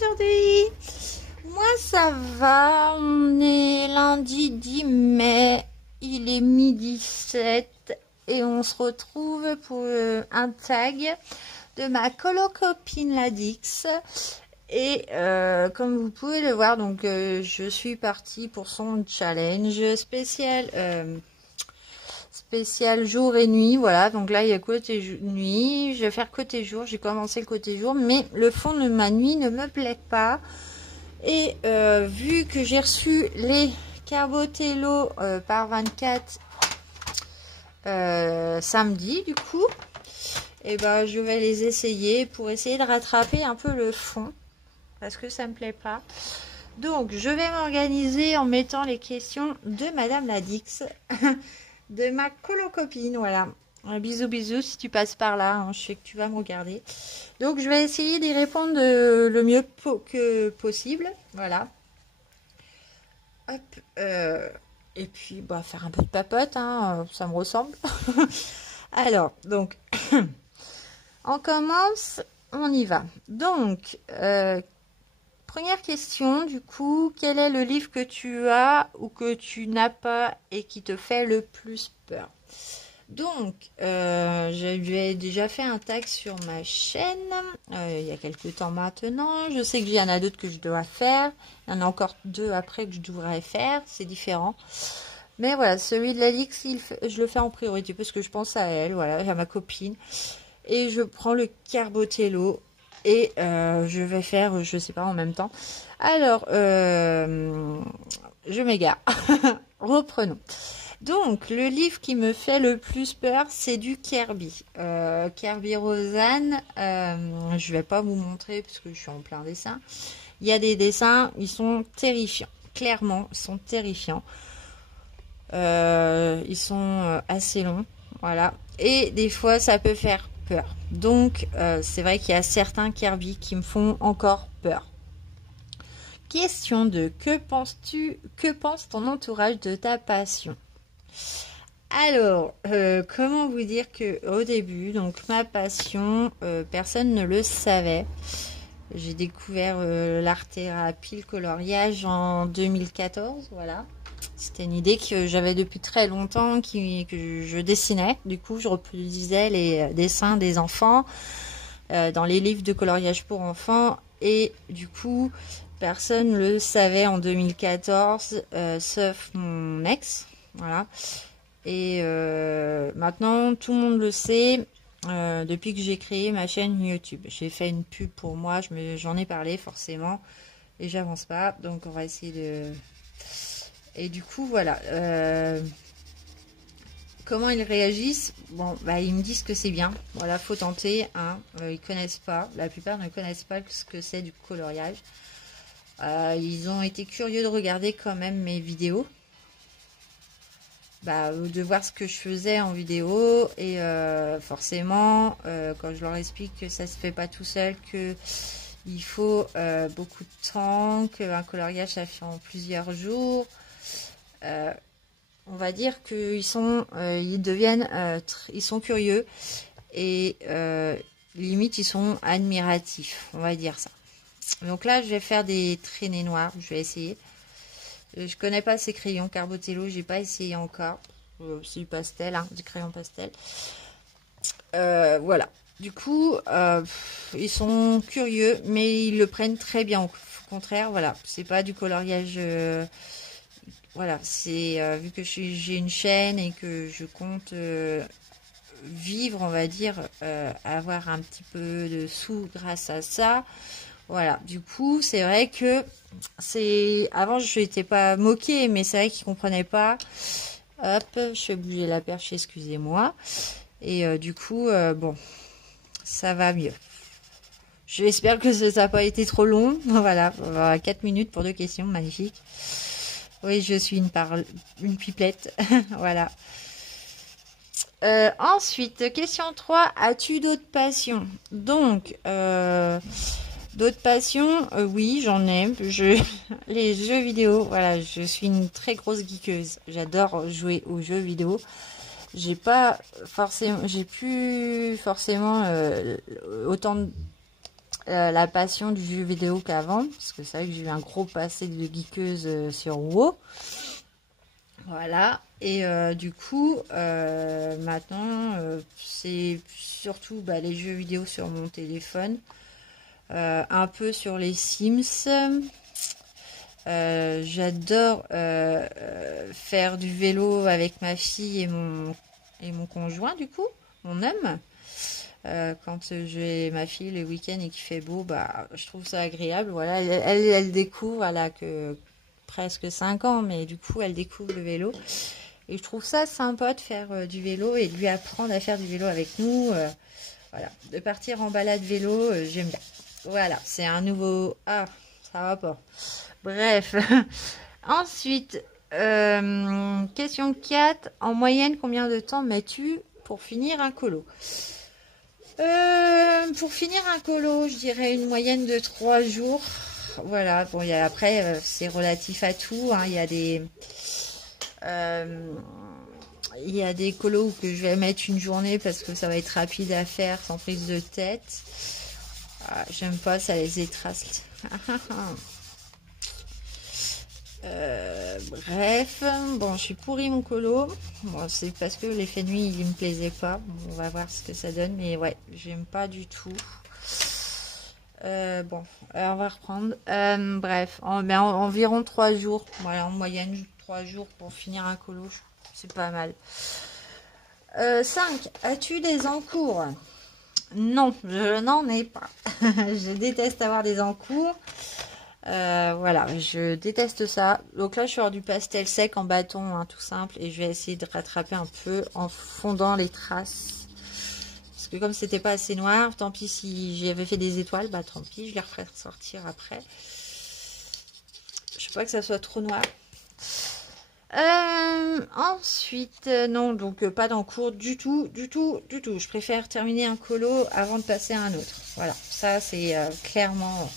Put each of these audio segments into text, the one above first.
aujourd'hui? Moi ça va, on est lundi 10 mai, il est midi 7 et on se retrouve pour un tag de ma copine Ladix. Et comme vous pouvez le voir, donc je suis partie pour son challenge spécial jour et nuit. Voilà, donc là il y a côté nuit, je vais faire côté jour, j'ai commencé le côté jour, mais le fond de ma nuit ne me plaît pas. Et vu que j'ai reçu les Carbotello par 24 samedi, du coup, et ben je vais les essayer pour essayer de rattraper un peu le fond parce que ça me plaît pas. Donc je vais m'organiser en mettant les questions de Madame Ladix de ma copine. Voilà, un bisou si tu passes par là, hein. Je sais que tu vas me regarder, donc je vais essayer d'y répondre le mieux que possible. Voilà, hop, et puis bah faire un peu de papote, hein, ça me ressemble. Alors donc on commence, on y va. Donc première question, du coup, quel est le livre que tu as ou que tu n'as pas et qui te fait le plus peur? Donc, j'avais déjà fait un tag sur ma chaîne il y a quelques temps maintenant. Je sais qu'il y en a d'autres que je dois faire. Il y en a encore 2 après que je devrais faire. C'est différent. Mais voilà, celui de l'Alix, je le fais en priorité parce que je pense à elle, voilà, à ma copine. Et je prends le Carbotello. Et je vais faire, je sais pas, en même temps. Alors, je m'égare. Reprenons. Donc, le livre qui me fait le plus peur, c'est du Kirby. Kirby Roseanne, je vais pas vous montrer parce que je suis en plein dessin. Il y a des dessins, ils sont terrifiants. Clairement, ils sont terrifiants. Ils sont assez longs, voilà. Et des fois, ça peut faire peur. Donc, c'est vrai qu'il y a certains Kirby qui me font encore peur. Question 2. Que pense ton entourage de ta passion? Alors, comment vous dire que au début, donc ma passion, personne ne le savait. J'ai découvert l'art-thérapie, le coloriage en 2014, voilà. C'était une idée que j'avais depuis très longtemps, que je dessinais. Du coup, je reproduisais les dessins des enfants dans les livres de coloriage pour enfants. Et du coup, personne ne le savait en 2014, sauf mon ex. Voilà. Et maintenant, tout le monde le sait depuis que j'ai créé ma chaîne YouTube. J'ai fait une pub pour moi, j'en ai parlé forcément. Et j'avance pas. Donc, on va essayer de... Et du coup, voilà. Comment ils réagissent? Bon, bah, ils me disent que c'est bien. Voilà, faut tenter. Hein. Ils connaissent pas. La plupart ne connaissent pas ce que c'est du coloriage. Ils ont été curieux de regarder quand même mes vidéos. Bah, de voir ce que je faisais en vidéo. Et forcément, quand je leur explique que ça se fait pas tout seul, que il faut beaucoup de temps, qu'un coloriage ça fait en plusieurs jours. On va dire qu'ils sont, ils sont curieux et limite ils sont admiratifs, on va dire ça. Donc là, je vais faire des traînées noires, je vais essayer. Je connais pas ces crayons Carbotello, j'ai pas essayé encore. C'est du pastel, hein, du crayon pastel. Voilà. Du coup, ils sont curieux, mais ils le prennent très bien. Au contraire, voilà, c'est pas du coloriage. Voilà, c'est vu que j'ai une chaîne et que je compte vivre, on va dire, avoir un petit peu de sous grâce à ça. Voilà, du coup, c'est vrai que avant, je n'étais pas moquée, mais c'est vrai qu'ils comprenaient pas. Hop, je fais bouger la perche, excusez-moi. Et du coup, bon, ça va mieux. J'espère que ça n'a pas été trop long. Voilà, 4 minutes pour 2 questions, magnifique. Oui, je suis une pipelette. Voilà. Ensuite, question 3. As-tu d'autres passions? Donc, d'autres passions, oui, j'en ai. Les jeux vidéo, voilà, je suis une très grosse geekeuse. J'adore jouer aux jeux vidéo. J'ai plus forcément autant la passion du jeu vidéo qu'avant. Parce que c'est vrai que j'ai eu un gros passé de geekeuse sur WoW. Voilà. Et du coup, maintenant, c'est surtout les jeux vidéo sur mon téléphone. Un peu sur les Sims. J'adore faire du vélo avec ma fille et mon conjoint, du coup, mon homme. Quand j'ai ma fille le week-end et qu'il fait beau, je trouve ça agréable. Voilà, elle découvre, elle a que presque 5 ans, mais du coup, elle découvre le vélo. Et je trouve ça sympa de faire du vélo et de lui apprendre à faire du vélo avec nous. Voilà, de partir en balade vélo, j'aime bien. Voilà, c'est un nouveau... Ah, ça va pas. Bref. Ensuite, question 4. En moyenne, combien de temps mets-tu pour finir un colo? Pour finir un colo, je dirais une moyenne de 3 jours. Voilà, bon, après, c'est relatif à tout. Hein. Il y a des colos que je vais mettre une journée parce que ça va être rapide à faire sans prise de tête. Ah, j'aime pas, ça les étrace. Bref, bon, je suis pourri mon colo. Bon, c'est parce que l'effet nuit, il me plaisait pas. Bon, on va voir ce que ça donne, mais ouais, j'aime pas du tout. Bon, on va reprendre. Bref, environ 3 jours. Voilà, en moyenne, 3 jours pour finir un colo, c'est pas mal. 5. As-tu des encours? Non, je n'en ai pas. Je déteste avoir des encours. Voilà, je déteste ça. Donc là, je vais faire du pastel sec en bâton, hein, tout simple. Et je vais essayer de rattraper un peu en fondant les traces. Parce que comme c'était pas assez noir, tant pis si j'avais fait des étoiles, tant pis, je les referai sortir après. Je veux pas que ça soit trop noir. Ensuite, non, donc pas d'encours du tout. Je préfère terminer un colo avant de passer à un autre. Voilà, ça c'est clairement...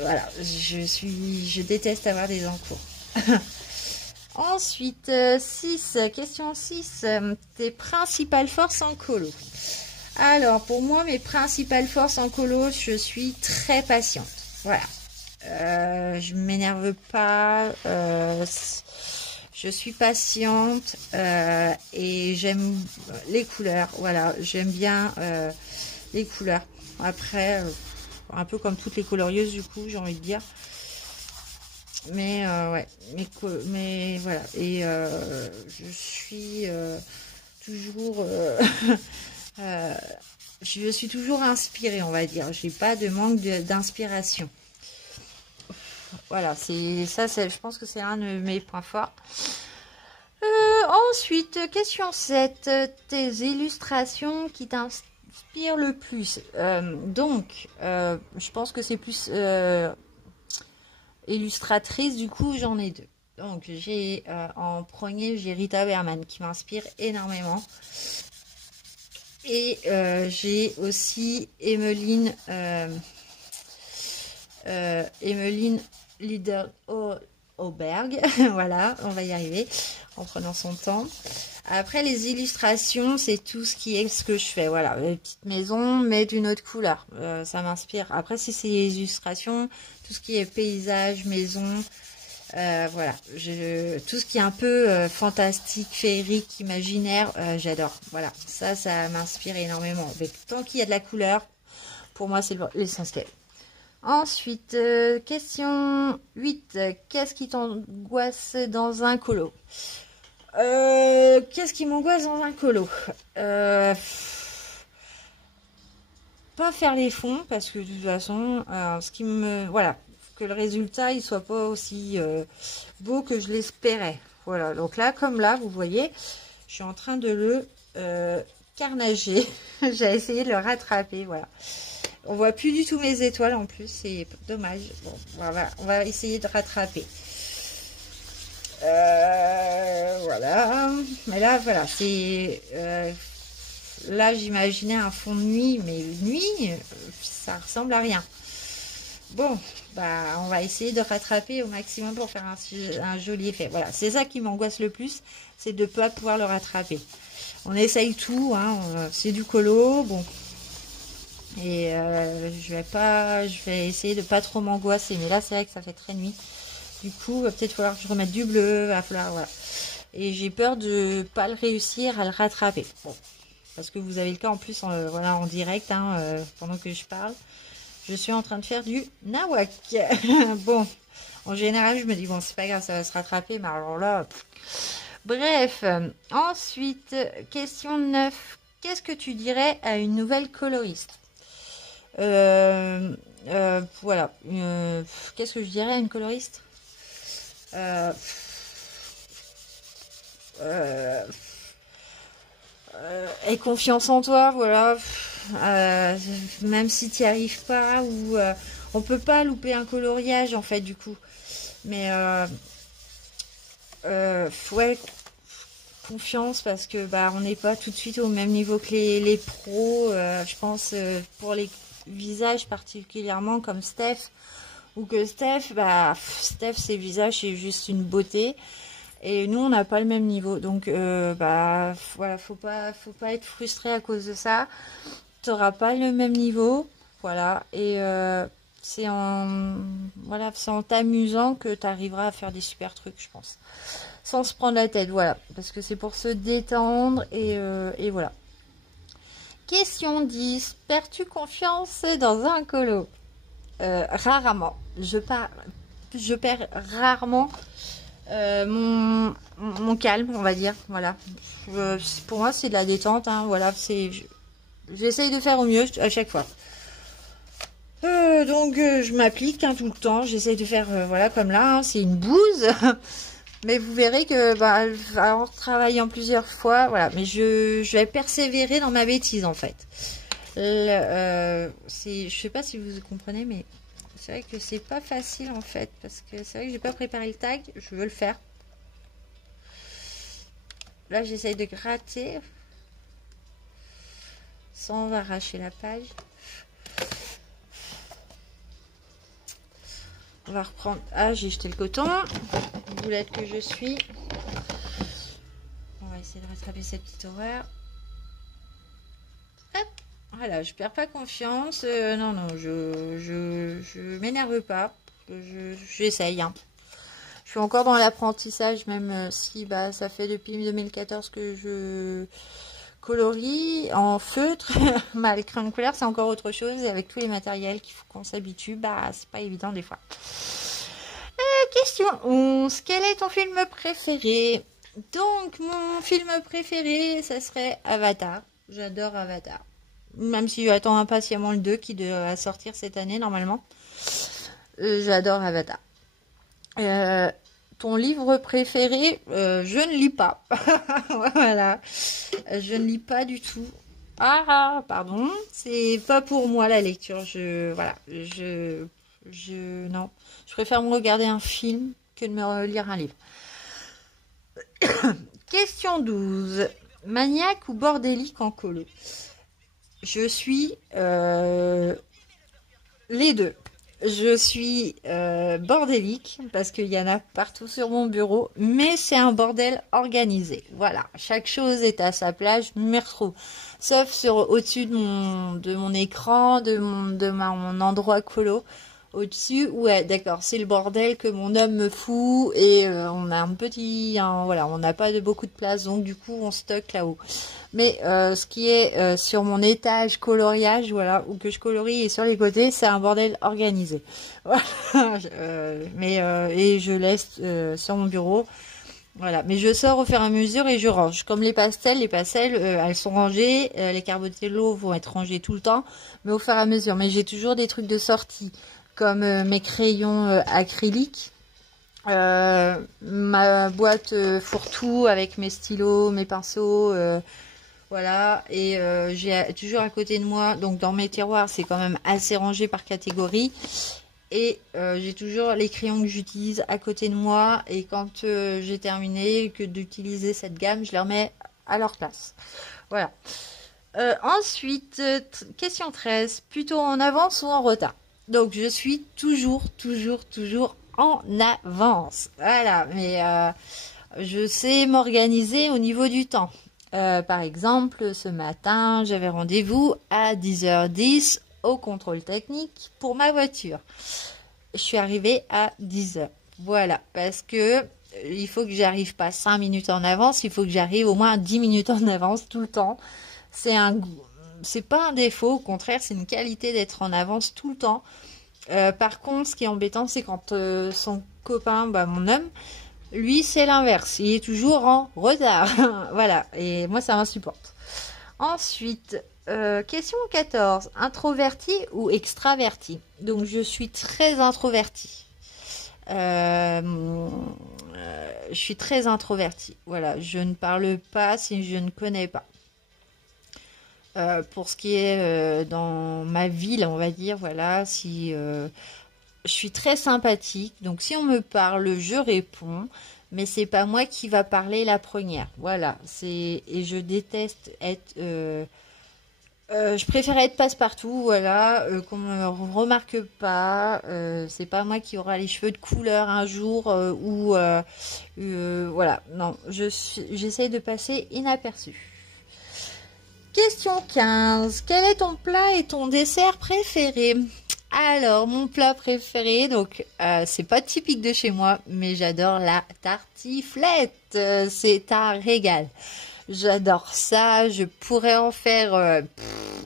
Voilà, je déteste avoir des encours. Ensuite, 6, question 6, tes principales forces en colo. Alors, pour moi, mes principales forces en colo, je suis très patiente. Voilà. Je ne m'énerve pas. Je suis patiente et j'aime les couleurs. Voilà, j'aime bien les couleurs. Après, un peu comme toutes les colorieuses, du coup, j'ai envie de dire. Mais ouais, mais voilà. Et je suis toujours... je suis toujours inspirée, on va dire. J'ai pas de manque d'inspiration. Voilà, c'est ça, je pense que c'est un de mes points forts. Ensuite, question 7. Tes illustrations qui t'inspirent le plus. Donc, je pense que c'est plus illustratrice. Du coup, j'en ai 2. Donc, j'ai en premier, j'ai Rita Berman qui m'inspire énormément. Et j'ai aussi Emmeline Lieder-Auberg. Voilà, on va y arriver en prenant son temps. Après, les illustrations, c'est tout ce qui est ce que je fais. Voilà, les petites maisons, mais d'une autre couleur. Ça m'inspire. Après, si c'est les illustrations, tout ce qui est paysage, maison, voilà. Tout ce qui est un peu fantastique, féerique, imaginaire, j'adore. Voilà, ça m'inspire énormément. Mais tant qu'il y a de la couleur, pour moi, c'est l'essentiel. Ensuite, question 8. Qu'est-ce qui t'angoisse dans un colo? Qu'est-ce qui m'angoisse dans un colo? Pas faire les fonds, parce que de toute façon, voilà, que le résultat il soit pas aussi beau que je l'espérais. Voilà, donc là, comme là, vous voyez, je suis en train de le carnager. J'ai essayé de le rattraper, voilà. On voit plus du tout mes étoiles en plus, c'est dommage. Bon, on va essayer de rattraper. Voilà. Mais là, voilà, c'est... là, j'imaginais un fond de nuit, mais nuit, ça ressemble à rien. Bon, on va essayer de rattraper au maximum pour faire un joli effet. Voilà, c'est ça qui m'angoisse le plus, c'est de ne pas pouvoir le rattraper. On essaye tout, hein, c'est du colo, bon... Et je vais essayer de pas trop m'angoisser. Mais là, c'est vrai que ça fait très nuit. Du coup, va peut-être falloir que je remette du bleu. Va falloir, voilà. Et j'ai peur de pas le réussir à le rattraper. Bon, parce que vous avez le cas en plus, voilà, en direct, hein, pendant que je parle. Je suis en train de faire du nawak. Bon, en général, je me dis, bon, c'est pas grave, ça va se rattraper. Mais alors là, bref. Ensuite, question 9. Qu'est-ce que tu dirais à une nouvelle coloriste? Voilà. Qu'est-ce que je dirais à une coloriste? Aie confiance en toi, voilà. Même si tu n'y arrives pas, ou on peut pas louper un coloriage en fait du coup. Mais ouais, confiance parce que bah on n'est pas tout de suite au même niveau que les pros. Je pense pour les visages particulièrement comme Steph, ou que Steph, ses visages c'est juste une beauté. Et nous, on n'a pas le même niveau. Donc, voilà, faut pas être frustré à cause de ça. Tu n'auras pas le même niveau. Voilà. Et c'est en t'amusant que tu arriveras à faire des super trucs, je pense. Sans se prendre la tête, voilà. Parce que c'est pour se détendre et voilà. Question 10. Perds-tu confiance dans un colo? Rarement. Je perds rarement mon calme, on va dire. Voilà. Pour moi, c'est de la détente. Hein, voilà, j'essaye de faire au mieux à chaque fois. Donc, je m'applique tout le temps. J'essaye de faire, voilà, comme là. Hein, c'est une bouse. Mais vous verrez que, en travaillant plusieurs fois, voilà. Mais je vais persévérer dans ma bêtise, en fait. Je sais pas si vous comprenez, mais c'est vrai que c'est pas facile en fait, parce que c'est vrai que j'ai pas préparé le tag, je veux le faire. Là j'essaye de gratter sans arracher la page. On va reprendre. Ah, j'ai jeté le coton. Boulette que je suis. On va essayer de rattraper cette petite horreur. Hop. Voilà, je perds pas confiance. Non, je m'énerve pas. J'essaye. Hein. Je suis encore dans l'apprentissage, même si ça fait depuis 2014 que je colorie en feutre. Le crayon de couleur, c'est encore autre chose. Et avec tous les matériels qu'il faut qu'on s'habitue, c'est pas évident des fois. Question 11. Quel est ton film préféré? Donc, mon film préféré, ça serait Avatar. J'adore Avatar. Même si j'attends impatiemment le 2 qui doit sortir cette année normalement. J'adore Avatar. Ton livre préféré? Je ne lis pas. Voilà. Je ne lis pas du tout. Ah, pardon. C'est pas pour moi la lecture. Non. Je préfère me regarder un film que de me lire un livre. Question 12. Maniaque ou bordélique en colo? Je suis les deux. Je suis bordélique parce qu'il y en a partout sur mon bureau, mais c'est un bordel organisé. Voilà, chaque chose est à sa place, je m'y retrouve. Sauf au-dessus de mon écran, de mon endroit colo. Au-dessus, ouais, d'accord, c'est le bordel que mon homme me fout et on a voilà, on n'a pas beaucoup de place, donc du coup on stocke là-haut. Mais ce qui est sur mon étage coloriage, voilà, où que je colorie et sur les côtés, c'est un bordel organisé. Voilà, et je laisse sur mon bureau. Voilà, mais je sors au fur et à mesure et je range. Comme les pastels, elles sont rangées, les carbotello vont être rangés tout le temps, mais au fur et à mesure. Mais j'ai toujours des trucs de sortie, comme mes crayons acryliques, ma boîte fourre-tout avec mes stylos, mes pinceaux, voilà. Et j'ai toujours à côté de moi, donc dans mes tiroirs, c'est quand même assez rangé par catégorie. Et j'ai toujours les crayons que j'utilise à côté de moi. Et quand j'ai terminé d'utiliser cette gamme, je les remets à leur place. Voilà. Ensuite, question 13. Plutôt en avance ou en retard? Donc, je suis toujours en avance. Voilà. Mais je sais m'organiser au niveau du temps. Par exemple, ce matin, j'avais rendez-vous à 10h10 au contrôle technique pour ma voiture. Je suis arrivée à 10h. Voilà, parce que il faut que j'arrive pas 5 minutes en avance, il faut que j'arrive au moins 10 minutes en avance tout le temps. C'est pas un défaut, au contraire, c'est une qualité d'être en avance tout le temps. Par contre, ce qui est embêtant, c'est quand son copain, mon homme, lui, c'est l'inverse. Il est toujours en retard. Voilà, et moi, ça m'insupporte. Ensuite, question 14. Introverti ou extraverti? Donc, je suis très introvertie. Je suis très introvertie. Voilà, je ne parle pas si je ne connais pas. Pour ce qui est dans ma ville, on va dire, voilà, si je suis très sympathique, donc si on me parle, je réponds, mais c'est pas moi qui va parler la première. Voilà, et je déteste être. Je préfère être passe-partout, voilà, qu'on me remarque pas. C'est pas moi qui aura les cheveux de couleur un jour voilà. Non, j'essaye de passer inaperçu. Question 15. Quel est ton plat et ton dessert préféré? Alors, mon plat préféré, donc, c'est pas typique de chez moi, mais j'adore la tartiflette. C'est un régal. J'adore ça. Je pourrais en faire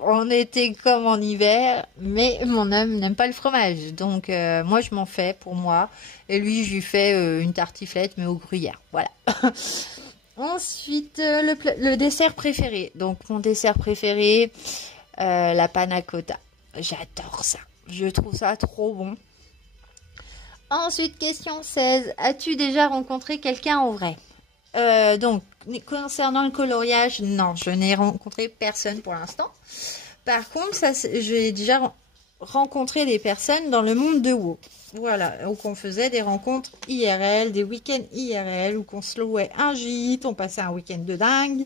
en été comme en hiver, mais mon homme n'aime pas le fromage. Donc, moi, je m'en fais pour moi. Et lui, je lui fais une tartiflette, mais au gruyère. Voilà. Ensuite, le dessert préféré. Donc, mon dessert préféré, la panna cotta. J'adore ça. Je trouve ça trop bon. Ensuite, question 16. As-tu déjà rencontré quelqu'un en vrai? Donc, concernant le coloriage, non, je n'ai rencontré personne pour l'instant. Par contre, j'ai déjà rencontré des personnes dans le monde de WoW. Voilà, où on faisait des rencontres IRL, des week-ends IRL, où on se louait un gîte, on passait un week-end de dingue.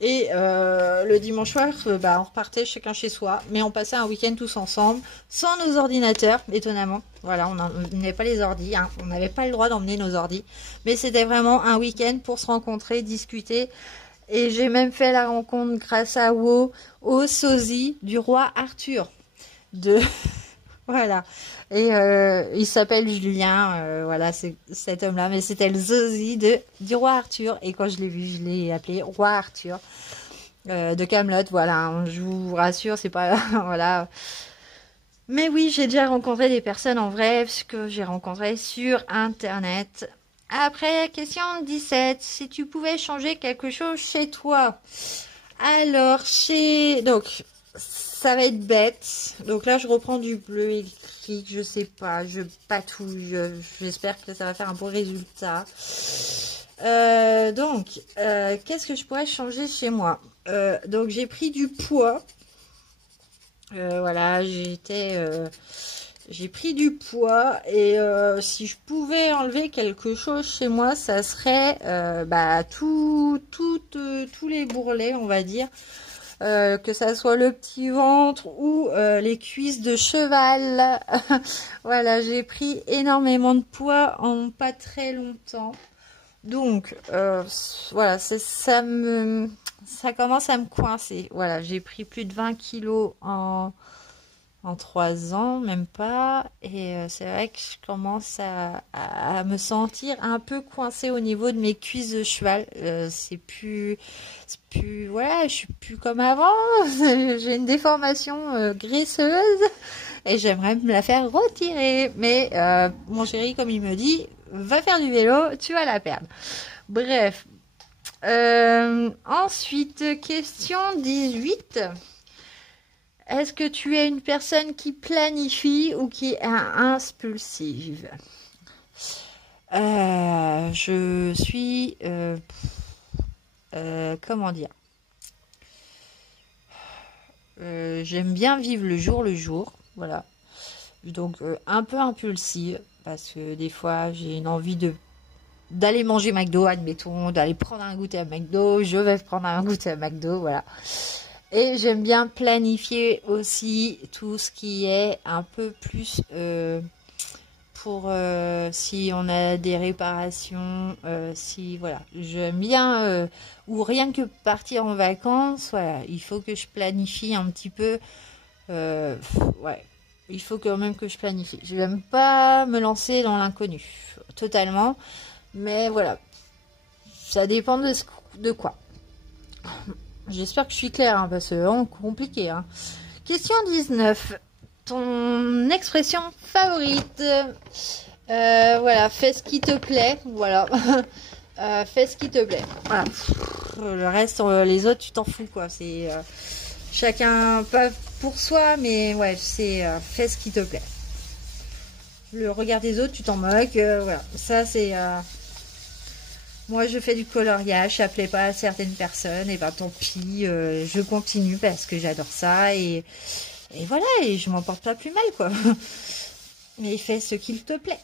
Et le dimanche soir, on repartait chacun chez soi, mais on passait un week-end tous ensemble, sans nos ordinateurs, étonnamment. Voilà, on n'avait pas les ordis, hein, on n'avait pas le droit d'emmener nos ordis. Mais c'était vraiment un week-end pour se rencontrer, discuter. Et j'ai même fait la rencontre grâce à WoW, au sosie du roi Arthur. Voilà. Et il s'appelle Julien, voilà, c'est cet homme-là, mais c'était le sosie du roi Arthur. Et quand je l'ai vu, je l'ai appelé roi Arthur de Camelot. Voilà, je vous rassure, c'est pas voilà. Mais oui, j'ai déjà rencontré des personnes en vrai, puisque j'ai rencontré sur Internet. Après, question 17. Si tu pouvais changer quelque chose chez toi. Alors, donc, ça va être bête. Donc là, je reprends du bleu électrique. Je sais pas, je patouille. J'espère que ça va faire un bon résultat. Qu'est-ce que je pourrais changer chez moi? Donc, j'ai pris du poids. Voilà, j'ai pris du poids et si je pouvais enlever quelque chose chez moi, ça serait tous les bourrelets, on va dire. Que ça soit le petit ventre ou les cuisses de cheval. Voilà, j'ai pris énormément de poids en pas très longtemps. Donc, voilà, ça commence à me coincer. Voilà, j'ai pris plus de 20 kilos en 3 ans, même pas. Et c'est vrai que je commence à me sentir un peu coincée au niveau de mes cuisses de cheval. C'est plus, voilà, je suis plus comme avant. J'ai une déformation graisseuse et j'aimerais me la faire retirer. Mais mon chéri, comme il me dit, va faire du vélo, tu vas la perdre. Bref. Ensuite, question 18. Est-ce que tu es une personne qui planifie ou qui est impulsive? Je suis... comment dire? J'aime bien vivre le jour. Voilà. Donc, un peu impulsive. Parce que des fois, j'ai une envie d'aller manger McDo, admettons, d'aller prendre un goûter à McDo. Je vais prendre un goûter à McDo, voilà. Et j'aime bien planifier aussi tout ce qui est un peu plus pour si on a des réparations, si voilà, j'aime bien ou rien que partir en vacances, voilà, il faut que je planifie un petit peu, ouais, il faut quand même que je planifie. Je n'aime pas me lancer dans l'inconnu, totalement, mais voilà, ça dépend de quoi. J'espère que je suis claire, hein, parce que c'est vraiment compliqué. Hein. Question 19. Ton expression favorite. Voilà, fais ce qui te plaît. Voilà. Fais ce qui te plaît. Voilà. Le reste, les autres, tu t'en fous, quoi. C'est chacun, pas pour soi, mais ouais, c'est fais ce qui te plaît. Le regard des autres, tu t'en moques. Voilà. Ça, c'est... moi, je fais du coloriage, ça plaît pas à certaines personnes, et ben tant pis, je continue parce que j'adore ça, et voilà, et je m'en porte pas plus mal, quoi. Mais fais ce qu'il te plaît.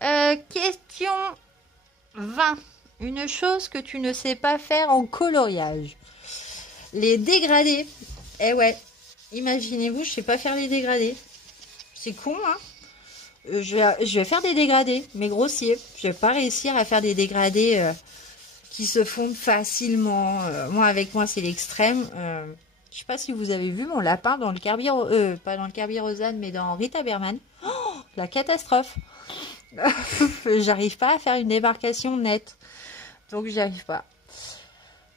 Question 20. Une chose que tu ne sais pas faire en coloriage. Les dégradés. Eh ouais, imaginez-vous, je sais pas faire les dégradés. C'est con, hein. Je vais faire des dégradés, mais grossiers. Je vais pas réussir à faire des dégradés qui se fondent facilement. Moi, avec moi, c'est l'extrême. Je sais pas si vous avez vu mon lapin dans le pas dans le Kerberos, mais dans Rita Berman. Oh, la catastrophe. J'arrive pas à faire une démarcation nette. Donc, j'y arrive pas.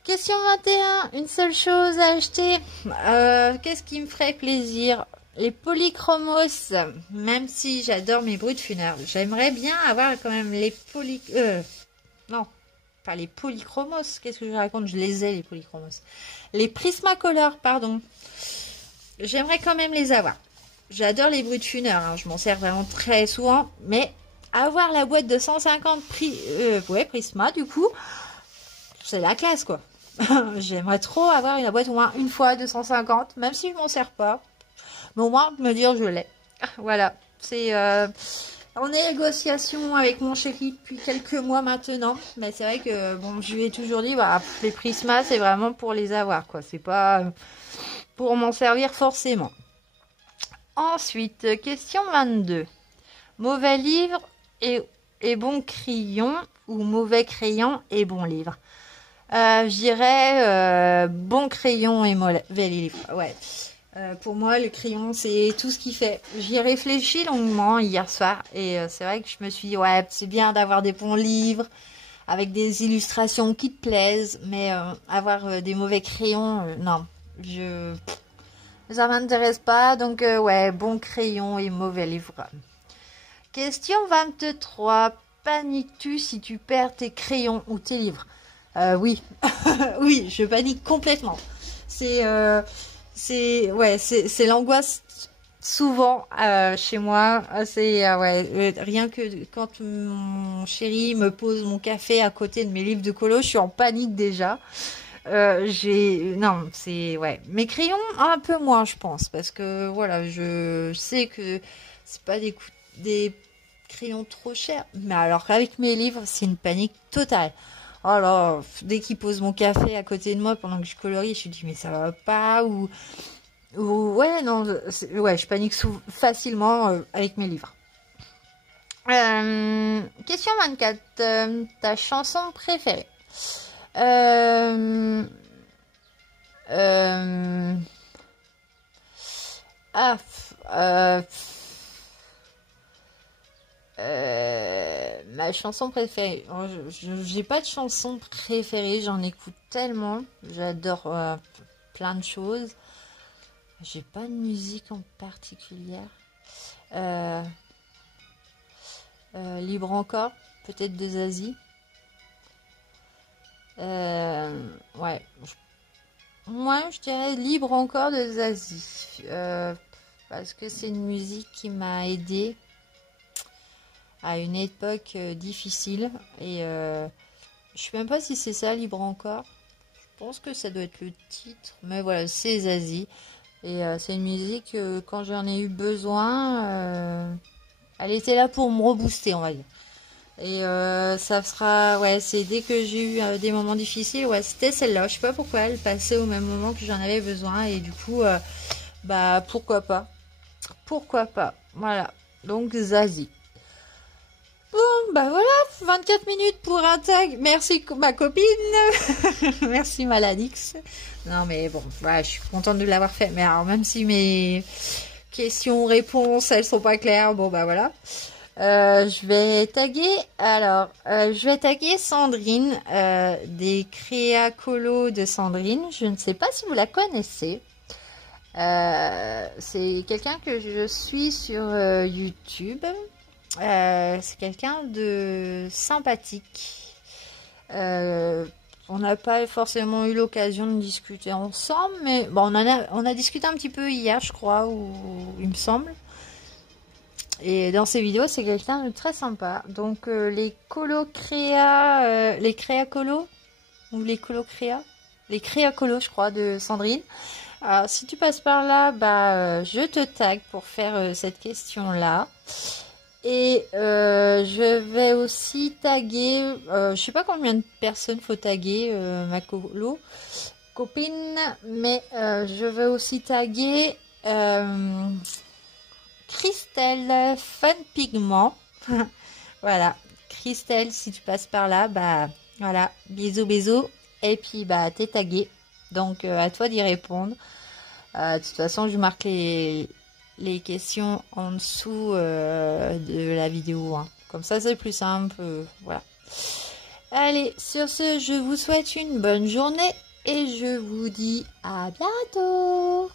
Question 21. Une seule chose à acheter. Qu'est-ce qui me ferait plaisir? Les polychromos, même si j'adore mes brutfuners, j'aimerais bien avoir quand même les non, pas les polychromos, qu'est-ce que je raconte? Je les ai, les polychromos. Les Prismacolor, pardon. J'aimerais quand même les avoir. J'adore les brutfuners, hein, je m'en sers vraiment très souvent, mais avoir la boîte de 150 Prisma, du coup, c'est la classe, quoi. J'aimerais trop avoir une boîte au moins une fois de 150, même si je m'en sers pas. Mais au moins, me dire je l'ai. Voilà. C'est on est en négociation avec mon chéri depuis quelques mois maintenant. Mais c'est vrai que bon, je lui ai toujours dit, bah, les Prisma, c'est vraiment pour les avoir, quoi. C'est pas pour m'en servir forcément. Ensuite, question 22. Mauvais livre et bon crayon, ou mauvais crayon et bon livre. Je dirais bon crayon et mauvais livre. Ouais. Pour moi, le crayon, c'est tout ce qu'il fait. J'y ai réfléchi longuement hier soir et c'est vrai que je me suis dit, ouais, c'est bien d'avoir des bons livres avec des illustrations qui te plaisent, mais avoir des mauvais crayons, non, ça m'intéresse pas. Donc, ouais, bon crayon et mauvais livre. Question 23. Paniques-tu si tu perds tes crayons ou tes livres? Oui, oui, je panique complètement. C'est l'angoisse souvent chez moi. C'est ouais, rien que quand mon chéri me pose mon café à côté de mes livres de colo, je suis en panique déjà. Non, c'est ouais, mes crayons un peu moins, je pense, parce que voilà, je sais que c'est pas des crayons trop chers, mais alors qu'avec mes livres, c'est une panique totale. Oh là, dès qu'il pose mon café à côté de moi pendant que je colorie, je me dis mais ça va pas, ou ouais, non, ouais, je panique facilement avec mes livres. Question 24. Ta chanson préférée? Ma chanson préférée. J'ai pas de chanson préférée, j'en écoute tellement. J'adore plein de choses. J'ai pas de musique en particulière. Libre encore, peut-être de Zazie. Ouais. Moi, je dirais Libre encore de Zazie. Parce que c'est une musique qui m'a aidée à une époque difficile. Et je sais même pas si c'est ça, Libre encore. Je pense que ça doit être le titre. Mais voilà, c'est Zazie. Et c'est une musique, quand j'en ai eu besoin, elle était là pour me rebooster, on va dire. Et ça sera, ouais, c'est dès que j'ai eu des moments difficiles, ouais, c'était celle-là. Je sais pas pourquoi elle passait au même moment que j'en avais besoin. Et du coup, bah, pourquoi pas. Pourquoi pas. Voilà. Donc, Zazie. Bon, bah voilà, 24 minutes pour un tag. Merci ma copine. Merci Maladix. Non mais bon, voilà, je suis contente de l'avoir fait. Mais alors, même si mes questions-réponses, elles sont pas claires, bon bah voilà. Je vais taguer, alors, je vais taguer Sandrine, des créacolos de Sandrine. Je ne sais pas si vous la connaissez. C'est quelqu'un que je suis sur YouTube. C'est quelqu'un de sympathique. On n'a pas forcément eu l'occasion de discuter ensemble, mais bon, on a discuté un petit peu hier, je crois, ou il me semble. Et dans ces vidéos, c'est quelqu'un de très sympa. Donc les colocréa, les créacolos ou les colocréa, les créacolos, je crois, de Sandrine. Alors si tu passes par là, bah je te tag pour faire cette question-là. Et je vais aussi taguer, je sais pas combien de personnes faut taguer ma copine, mais je vais aussi taguer Christelle Fun Pigment. Voilà, Christelle, si tu passes par là, bah voilà, bisous bisous. Et puis bah t'es tagué, donc à toi d'y répondre. De toute façon, je marque les questions en dessous de la vidéo, hein. Comme ça c'est plus simple, voilà. Allez, sur ce, je vous souhaite une bonne journée et je vous dis à bientôt.